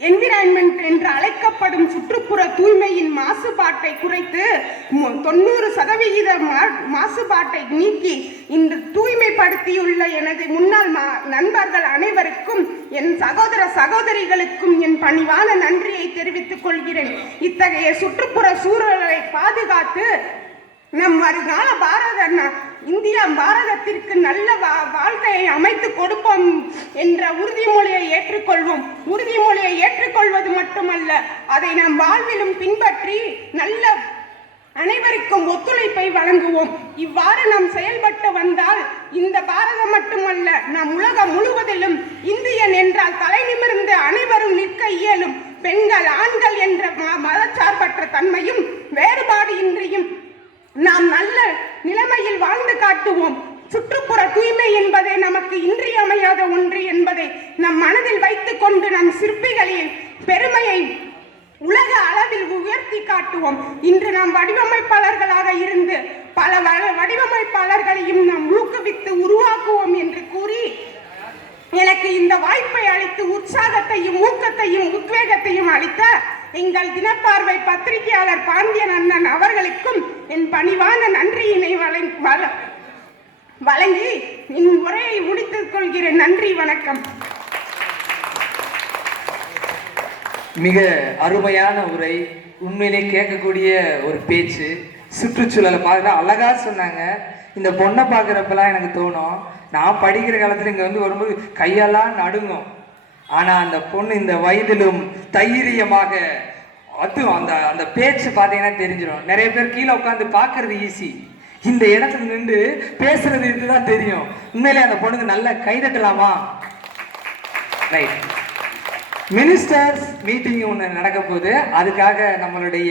Environment என்று அழைக்கப்படும் சுற்றுப்புற தூய்மையின் மாசுபாட்டை குறைத்து தொண்ணூறு சதவிகித மா- மாசுபாட்டை நீக்கி இந்த தூய்மைப்படுத்தியுள்ள எனது முன்னாள் மா- நண்பர்கள் அனைவருக்கும் என் சகோதர சகோதரிகளுக்கும் என் பணிவான நன்றியை தெரிவித்துக் கொள்கிறேன். இத்தகைய சுற்றுப்புற சூழலை பாதுகாத்து நம் வருங்கால பாரத இந்தியா பாரதத்திற்கு நல்ல வா- வாழ்க்கையை அமைத்து கொடுப்போம் என்ற உறுதிமொழியை ஏற்றுக்கொள்வோம். உறுதிமொழியை ஏற்றுக்கொள்வது மட்டுமல்ல அதை நாம் வாழ்விலும் பின்பற்றி நல்ல அனைவருக்கும் ஒத்துழைப்பை வழங்குவோம். இவ்வாறு நாம் செயல்பட்டு வந்தால் இந்த பாரதம் மட்டுமல்ல நம் உலகம் முழுவதிலும் இந்தியன் என்றால் தலை நிமிர்ந்து அனைவரும் நிற்க இயலும். பெண்கள் ஆண்கள் என்ற ம- மதச்சார்பற்ற தன்மையும் வேறுபாடு இன்றியும் நாம் நல்ல நிலைமையில் வாழ்ந்து காட்டுவோம். சுற்றுப்புற தூய்மை என்பதே நமக்கு இன்றியமையாத ஒன்று என்பதை நம் மனதில் வைத்துக் கொண்டு நம் சிற்பிகளின் பெருமையை உலக அளவில் உயர்த்தி காட்டுவோம். இன்று நாம் வடிவமைப்பாளர்களாக இருந்து பல வ- வடிவமைப்பாளர்களையும் நாம் ஊக்குவித்து உருவாக்குவோம் என்று கூறி எனக்கு இந்த வாய்ப்பை அளித்து உற்சாகத்தையும் ஊக்கத்தையும் உத்வேகத்தையும் அளித்த எங்கள் தினப்பார்வை பத்திரிகையாளர் பாண்டியன் அண்ணன் அவர்களுக்கும் என் பணிவான நன்றியினை வழங்- வழங்கி இந்த உரையை முடித்துக் கொள்கிறேன். நன்றி வணக்கம். மிக அருமையான உரை. உண்மையிலே கேட்கக்கூடிய ஒரு பேச்சு. சுற்றுச்சூழலை பார்க்க அழகா சொன்னாங்க. இந்த பொண்ணை பார்க்குறப்பெல்லாம் எனக்கு தோணும் நான் படிக்கிற காலத்தில் இங்கே வந்து வரும்போது கையெல்லாம் நடுங்கும். ஆனால் அந்த பொண்ணு இந்த வயதிலும் தைரியமாக அதுவும் அந்த அந்த பேச்சு பார்த்தீங்கன்னா தெரிஞ்சிடும் நிறைய பேர் கீழே உட்காந்து பார்க்கறது ஈஸி இந்த இடத்துல நின்று பேசுறது இதுதான் தெரியும். உண்மையிலே அந்த பொண்ணுக்கு நல்ல கைதட்டலாமா ரைட் மினிஸ்டர்ஸ் மீட்டிங் ஒன்று நடக்க போகுது அதுக்காக நம்மளுடைய